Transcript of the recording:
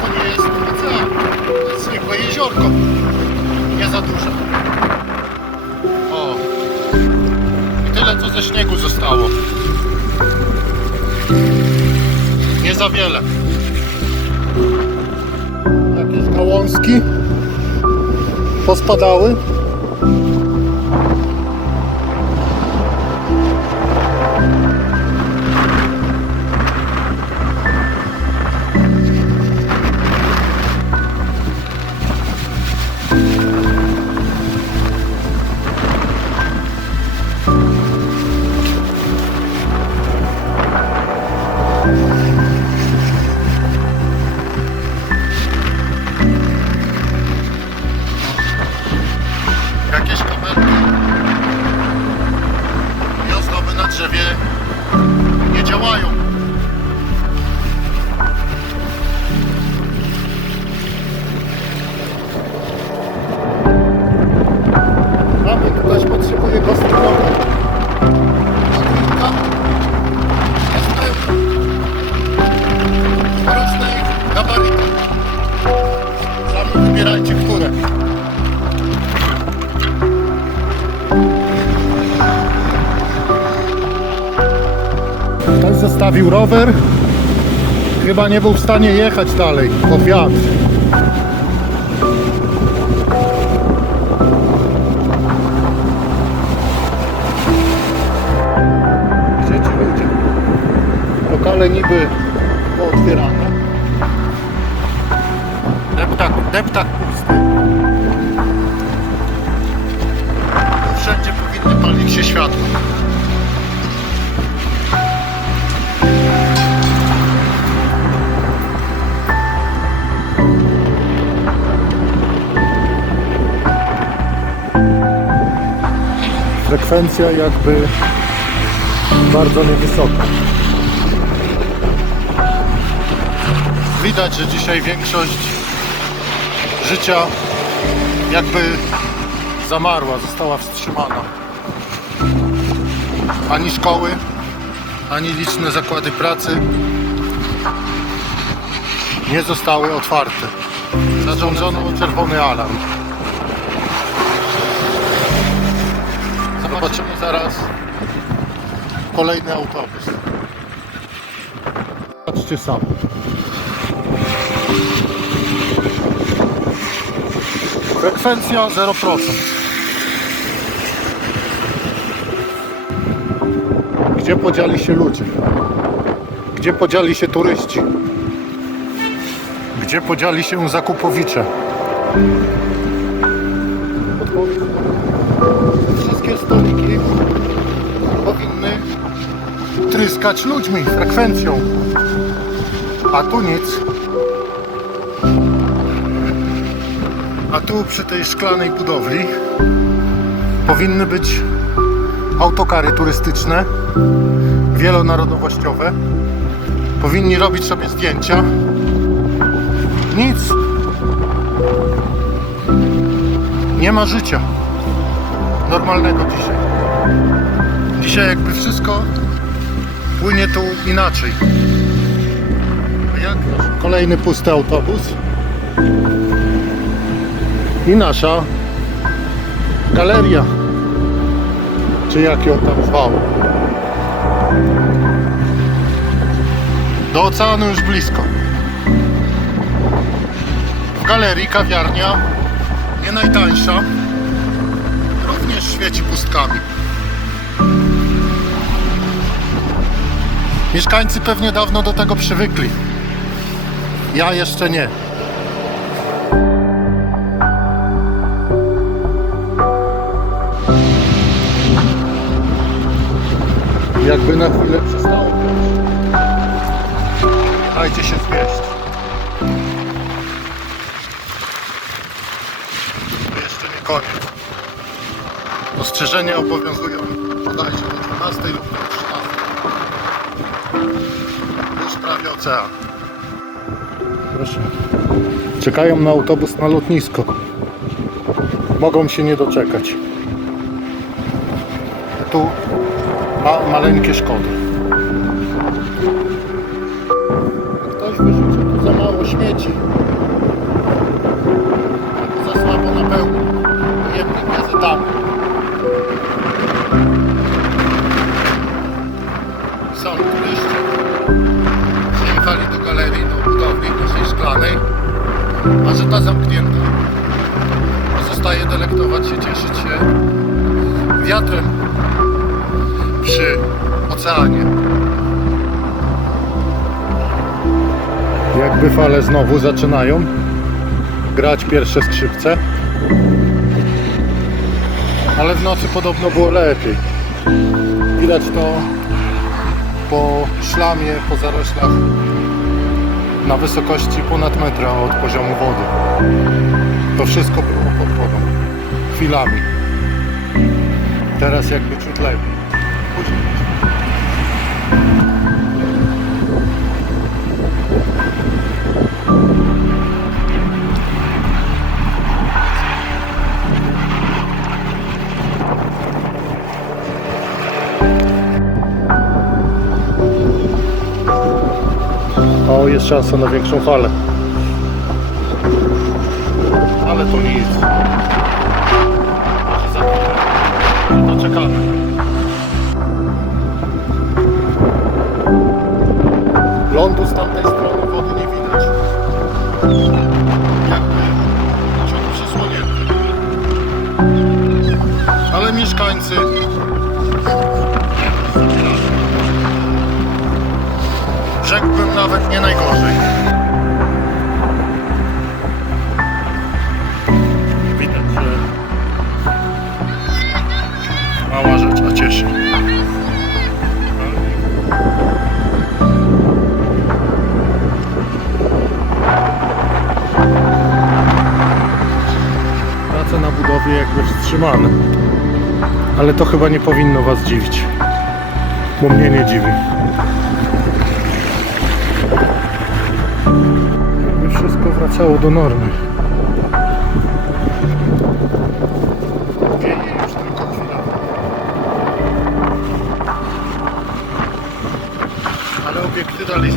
To nie jest, to co? To jest zwykłe jeziorko. Nie za duże. O. I tyle co ze śniegu zostało. Nie za wiele. Jakieś gałązki pospadały. Ktoś zostawił rower. Chyba nie był w stanie jechać dalej pod wiatr. Lokale niby pootwierane. Deptak, deptak pusty. Wszędzie powinny palić się światła. Frekwencja jakby bardzo niewysoka. Widać, że dzisiaj większość życia jakby zamarła, została wstrzymana. Ani szkoły, ani liczne zakłady pracy nie zostały otwarte. Zarządzono czerwony alarm. Zobaczymy zaraz kolejny autobus. Patrzcie sam. Frekwencja 0%. Gdzie podzieli się ludzie? Gdzie podzieli się turyści? Gdzie podzieli się zakupowicze? Wszystkie stoliki powinny tryskać ludźmi, frekwencją. A tu nic. A tu przy tej szklanej budowli powinny być autokary turystyczne, wielonarodowościowe. Powinni robić sobie zdjęcia. Nic. Nie ma życia normalnego dzisiaj. Dzisiaj jakby wszystko płynie tu inaczej. Jak? Kolejny pusty autobus. I nasza galeria. Czy jak ją tam zwał. Do oceanu już blisko. Galerii kawiarnia nie najtańsza również świeci pustkami. Mieszkańcy pewnie dawno do tego przywykli. Ja jeszcze nie. Jakby na chwilę przestało. Dajcie się zwieść. Koniec. Ostrzeżenia obowiązują bodajże do 12 lub do 13. Już prawie ocean. Proszę. Czekają na autobus na lotnisko. Mogą się nie doczekać. Tu ma maleńkie szkody. Ktoś wyrzucił tu za mało śmieci. Gazetami. Są turyści. Przyjechali do szklanej, a że ta zamknięta. Pozostaje delektować się, cieszyć się wiatrem przy oceanie. Jakby fale znowu zaczynają grać pierwsze skrzypce. Ale w nocy podobno było lepiej. Widać to po szlamie, po zaroślach na wysokości ponad metra od poziomu wody. To wszystko było pod wodą. Chwilami. Teraz jakby ciut lepiej. Później. Jest szansa na większą falę. Ale to nic. Może za chwilę. No czekamy. Nawet nie najgorzej. Widać, że mała rzecz, a cieszy. Prace na budowie jakby wstrzymane. Ale to chyba nie powinno Was dziwić. Bo mnie nie dziwi. Jakby wszystko wracało do normy. Ale obiekty dalej